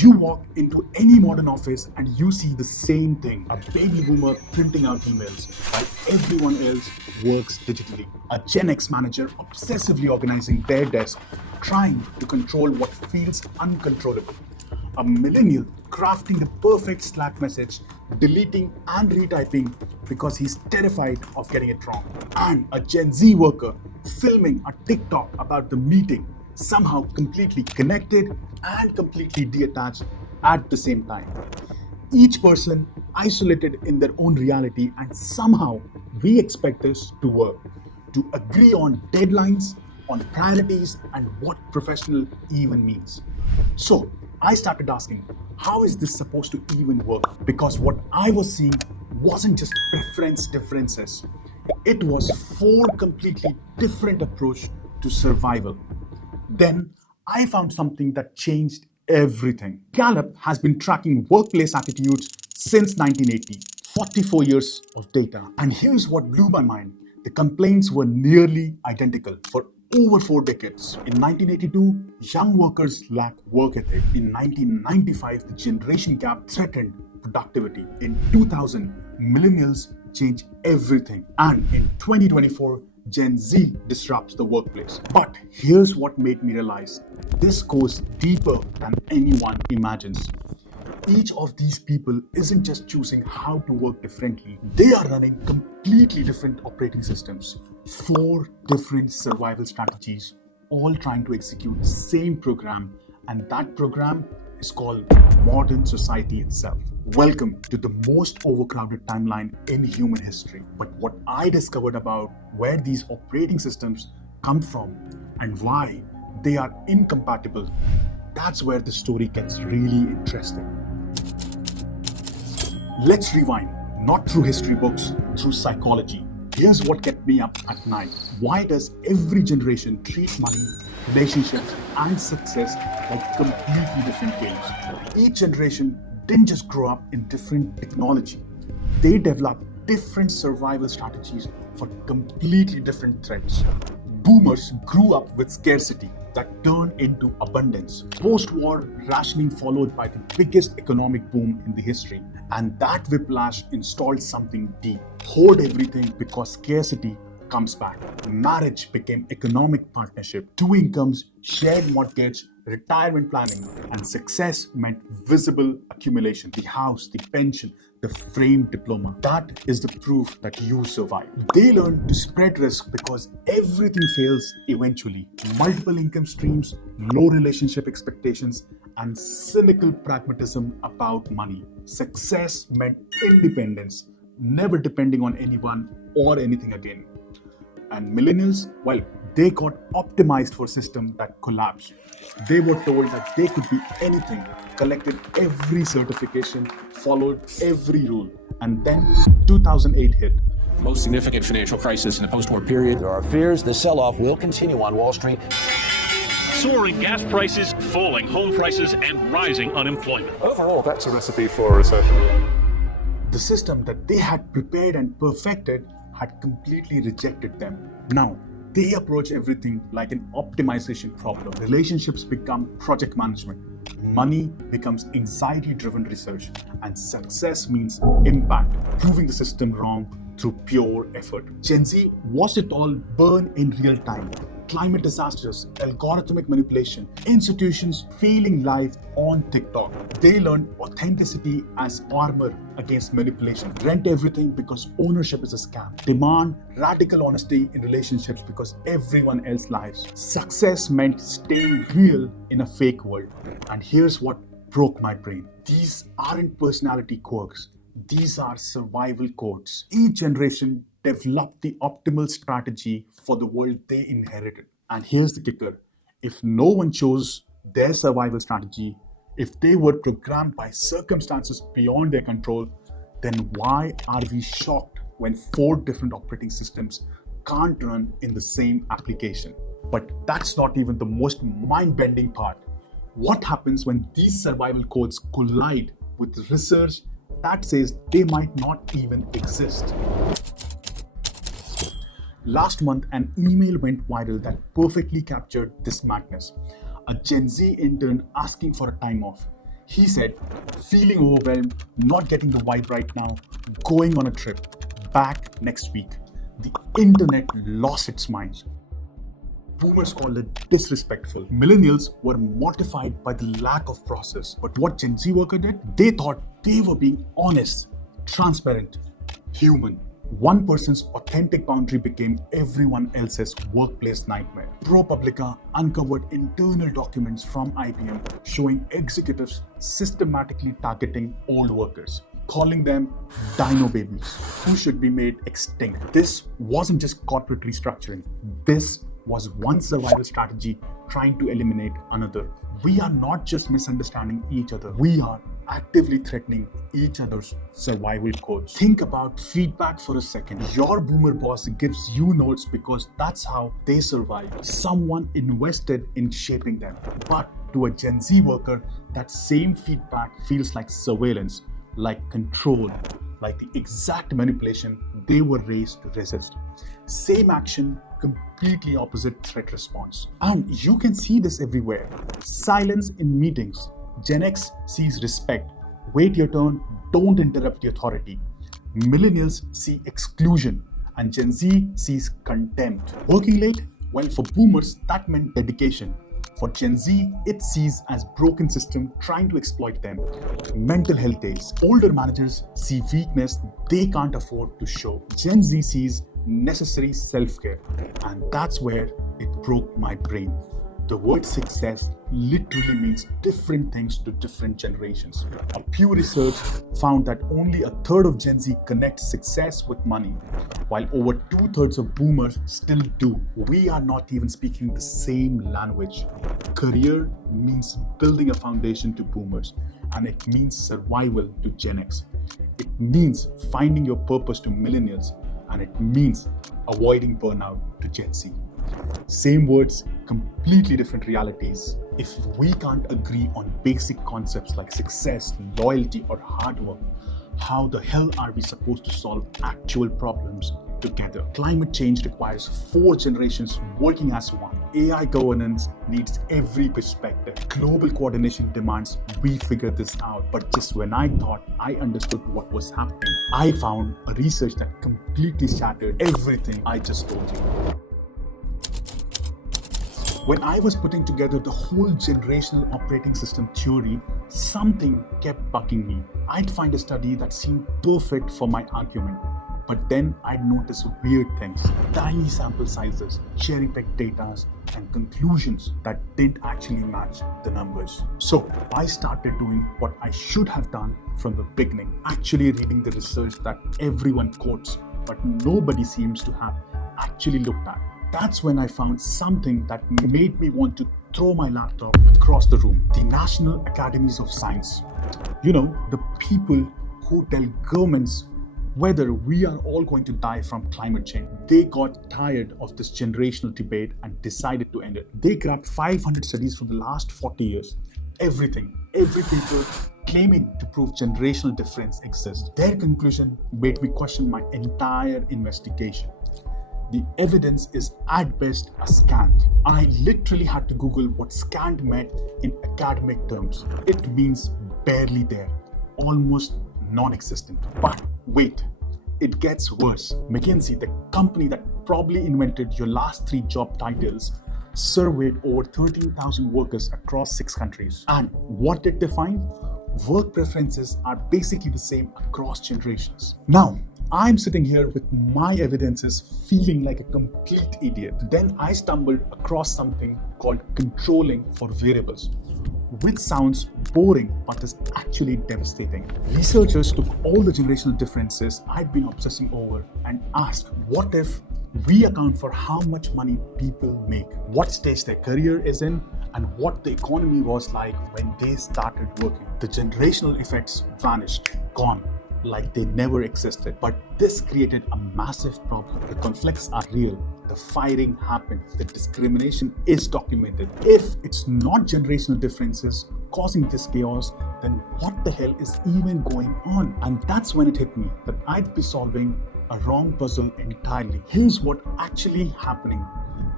You walk into any modern office and you see the same thing. A baby boomer printing out emails while everyone else works digitally. A Gen X manager obsessively organizing their desk, trying to control what feels uncontrollable. A millennial crafting the perfect Slack message, deleting and retyping because he's terrified of getting it wrong. And a Gen Z worker filming a TikTok about the meeting, somehow completely connected and completely detached at the same time. Each person isolated in their own reality, and somehow we expect this to work, to agree on deadlines, on priorities, and what professional even means. So I started asking, how is this supposed to even work? Because what I was seeing wasn't just preference differences, it was four completely different approach to survival. Then I found something that changed everything. Gallup has been tracking workplace attitudes since 1980, 44 years of data. And here's what blew my mind. The complaints were nearly identical for over 4 decades. In 1982, young workers lacked work ethic. In 1995, the generation gap threatened productivity. In 2000, millennials changed everything. And in 2024, Gen Z disrupts the workplace. But here's what made me realize this goes deeper than anyone imagines. Each of these people isn't just choosing how to work differently, they are running completely different operating systems, four different survival strategies, all trying to execute the same program, and that program is called modern society itself. Welcome to the most overcrowded timeline in human history. But what I discovered about where these operating systems come from and why they are incompatible, that's where the story gets really interesting. Let's rewind, not through history books, through psychology. Here's what kept me up at night. Why does every generation treat money, relationships, and success like completely different games? Each generation didn't just grow up in different technology. They developed different survival strategies for completely different threats. Boomers grew up with scarcity that turned into abundance. Post-war rationing followed by the biggest economic boom in the history. And that whiplash installed something deep. Hoard everything because scarcity comes back. Marriage became economic partnership. Two incomes, shared mortgage, retirement planning, and success meant visible accumulation. The house, the pension, the framed diploma. That is the proof that you survive. They learn to spread risk because everything fails eventually. Multiple income streams, low relationship expectations, and cynical pragmatism about money. Success meant independence, never depending on anyone or anything again. And millennials, well, they got optimized for a system that collapsed. They were told that they could be anything, collected every certification, followed every rule. And then 2008 hit. Most significant financial crisis in the post-war period. There are fears the sell-off will continue on Wall Street. Soaring gas prices, falling home prices, and rising unemployment. Overall, that's a recipe for a recession. The system that they had prepared and perfected had completely rejected them. Now, they approach everything like an optimization problem. Relationships become project management. Money becomes anxiety-driven research. And success means impact, proving the system wrong through pure effort. Gen Z watched it all burn in real time. Climate disasters, algorithmic manipulation, institutions failing live on TikTok. They learned authenticity as armor against manipulation. Rent everything because ownership is a scam. Demand radical honesty in relationships because everyone else lies. Success meant staying real in a fake world. And here's what broke my brain. These aren't personality quirks. These are survival codes. Each generation developed the optimal strategy for the world they inherited. And here's the kicker. If no one chose their survival strategy, if they were programmed by circumstances beyond their control, then why are we shocked when four different operating systems can't run in the same application? But that's not even the most mind-bending part. What happens when these survival codes collide with research that says they might not even exist? Last month, an email went viral that perfectly captured this madness. A Gen Z intern asking for a time off. He said, feeling overwhelmed, not getting the vibe right now, going on a trip, back next week. The internet lost its mind. Boomers called it disrespectful. Millennials were mortified by the lack of process. But what Gen Z worker did? They thought they were being honest, transparent, human. One person's authentic boundary became everyone else's workplace nightmare. ProPublica uncovered internal documents from IBM showing executives systematically targeting old workers, calling them dino babies who should be made extinct. This wasn't just corporate restructuring. This was one survival strategy trying to eliminate another. We are not just misunderstanding each other. We are actively threatening each other's survival codes. Think about feedback for a second. Your boomer boss gives you notes because that's how they survive. Someone invested in shaping them. But to a Gen Z worker, that same feedback feels like surveillance, like control, like the exact manipulation they were raised to resist. Same action, completely opposite threat response. And you can see this everywhere. Silence in meetings. Gen X sees respect. Wait your turn, don't interrupt the authority. Millennials see exclusion, and Gen Z sees contempt. Working late? Well, for boomers, that meant dedication. For Gen Z, it sees as broken system trying to exploit them. Mental health days. Older managers see weakness they can't afford to show. Gen Z sees necessary self-care. And that's where it broke my brain. The word success literally means different things to different generations. A Pew Research found that only a third of Gen Z connects success with money, while over 2/3 of boomers still do. We are not even speaking the same language. Career means building a foundation to boomers, and it means survival to Gen X. It means finding your purpose to millennials, and it means avoiding burnout to Gen Z. Same words, completely different realities. If we can't agree on basic concepts like success, loyalty, or hard work, how the hell are we supposed to solve actual problems together? Climate change requires 4 generations working as one. AI governance needs every perspective. Global coordination demands we figure this out. But just when I thought I understood what was happening, I found a research that completely shattered everything I just told you. When I was putting together the whole generational operating system theory, something kept bugging me. I'd find a study that seemed perfect for my argument, but then I'd notice weird things. Tiny sample sizes, cherry-picked data, and conclusions that didn't actually match the numbers. So I started doing what I should have done from the beginning, actually reading the research that everyone quotes, but nobody seems to have actually looked at. That's when I found something that made me want to throw my laptop across the room. The National Academies of Science. You know, the people who tell governments whether we are all going to die from climate change. They got tired of this generational debate and decided to end it. They grabbed 500 studies from the last 40 years. Every paper claiming to prove generational difference exists. Their conclusion made me question my entire investigation. The evidence is at best a scant. I literally had to Google what scant meant in academic terms. It means barely there, almost non-existent. But wait, it gets worse. McKinsey, the company that probably invented your last 3 job titles, surveyed over 13,000 workers across 6 countries. And what did they find? Work preferences are basically the same across generations. Now, I'm sitting here with my evidences feeling like a complete idiot. Then I stumbled across something called controlling for variables, which sounds boring but is actually devastating. Researchers took all the generational differences I'd been obsessing over and asked, what if we account for how much money people make, what stage their career is in, and what the economy was like when they started working? The generational effects vanished, gone, like they never existed. But this created a massive problem. The conflicts are real. The firing happened. The discrimination is documented. If it's not generational differences causing this chaos, then what the hell is even going on? And that's when it hit me that I'd be solving a wrong puzzle entirely. Here's what actually happening.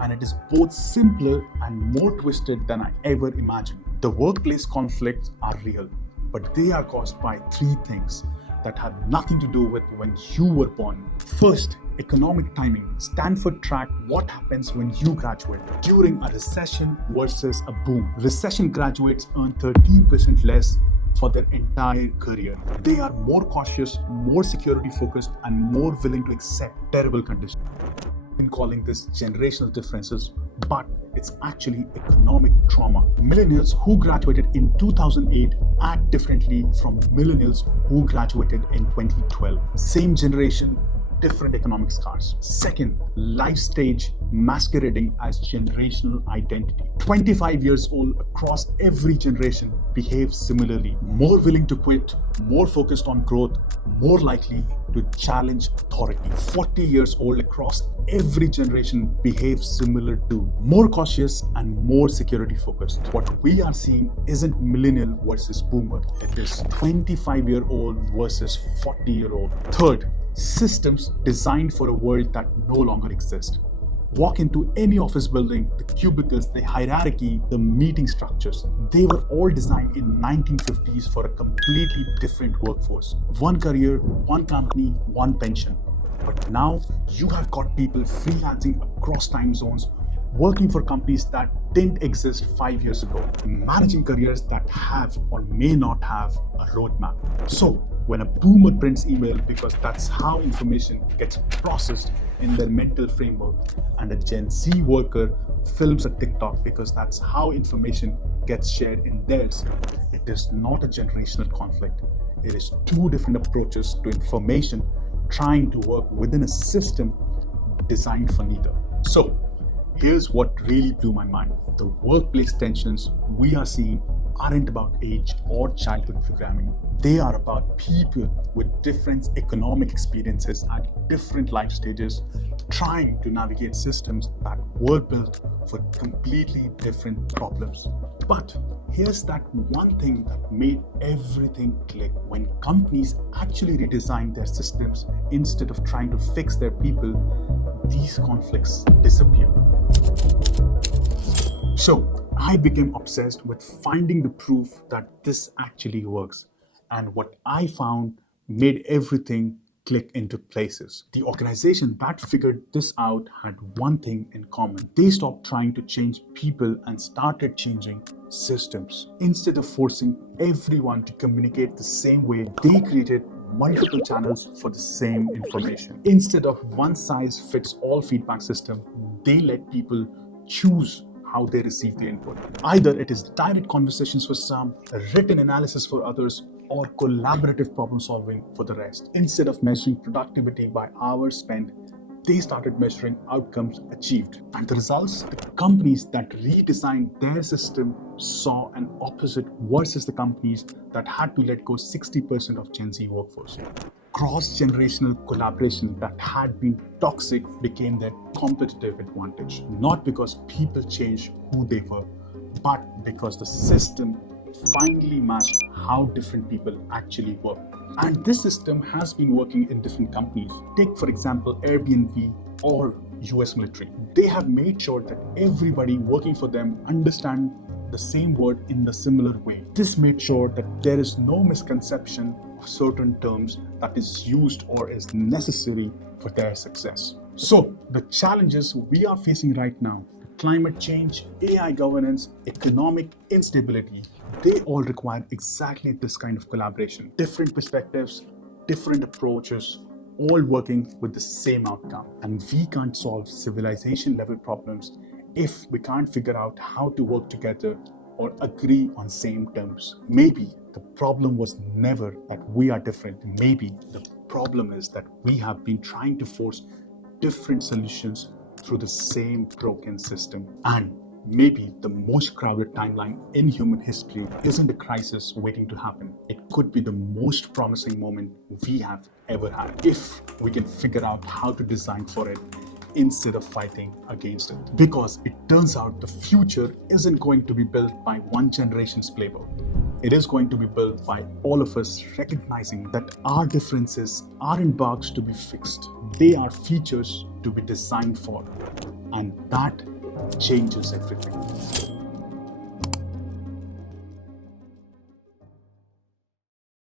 And it is both simpler and more twisted than I ever imagined. The workplace conflicts are real, but they are caused by three things that have nothing to do with when you were born. First, economic timing. Stanford tracked what happens when you graduate during a recession versus a boom. Recession graduates earn 13% less for their entire career. They are more cautious, more security focused, and more willing to accept terrible conditions. Been calling this generational differences, but it's actually economic trauma. Millennials who graduated in 2008 act differently from millennials who graduated in 2012. Same generation, different economic scars. Second, life stage masquerading as generational identity. 25 years old across every generation behave similarly. More willing to quit, more focused on growth, more likely to challenge authority. 40 years old across every generation behave similar to, more cautious and more security focused. What we are seeing isn't millennial versus boomer. It is 25-year-old versus 40-year-old. Third, systems designed for a world that no longer exists. Walk into any office building, the cubicles, the hierarchy, the meeting structures, they were all designed in 1950s for a completely different workforce. One career, one company, one pension. But now you have got people freelancing across time zones, working for companies that didn't exist 5 years ago, managing careers that have or may not have a roadmap. So when a boomer prints email because that's how information gets processed in their mental framework, and a Gen Z worker films a TikTok because that's how information gets shared in theirs, it is not a generational conflict. It is two different approaches to information trying to work within a system designed for neither. So here's what really blew my mind. The workplace tensions we are seeing aren't about age or childhood programming. They are about people with different economic experiences at different life stages trying to navigate systems that were built for completely different problems. But here's that one thing that made everything click. When companies actually redesign their systems instead of trying to fix their people, these conflicts disappear. So I became obsessed with finding the proof that this actually works. And what I found made everything click into places. The organization that figured this out had one thing in common. They stopped trying to change people and started changing systems. Instead of forcing everyone to communicate the same way, they created multiple channels for the same information. Instead of one size fits all feedback system, they let people choose how they receive the input. Either it is direct conversations for some, written analysis for others, or collaborative problem solving for the rest. Instead of measuring productivity by hours spent, they started measuring outcomes achieved. And the results, the companies that redesigned their system saw an opposite versus the companies that had to let go 60% of Gen Z workforce. Cross-generational collaboration that had been toxic became their competitive advantage. Not because people changed who they were, but because the system finally matched how different people actually work. And this system has been working in different companies. Take, for example, Airbnb or US military. They have made sure that everybody working for them understand the same word in the similar way. This made sure that there is no misconception of certain terms that is used or is necessary for their success. So the challenges we are facing right now, climate change, AI governance, economic instability, they all require exactly this kind of collaboration. Different perspectives, different approaches, all working with the same outcome. And we can't solve civilization level problems if we can't figure out how to work together or agree on same terms. Maybe the problem was never that we are different. Maybe the problem is that we have been trying to force different solutions through the same broken system. And maybe the most crowded timeline in human history isn't a crisis waiting to happen. It could be the most promising moment we have ever had, if we can figure out how to design for it instead of fighting against it. Because it turns out the future isn't going to be built by one generation's playbook. It is going to be built by all of us recognizing that our differences aren't bugs to be fixed. They are features to be designed for. And that changes everything.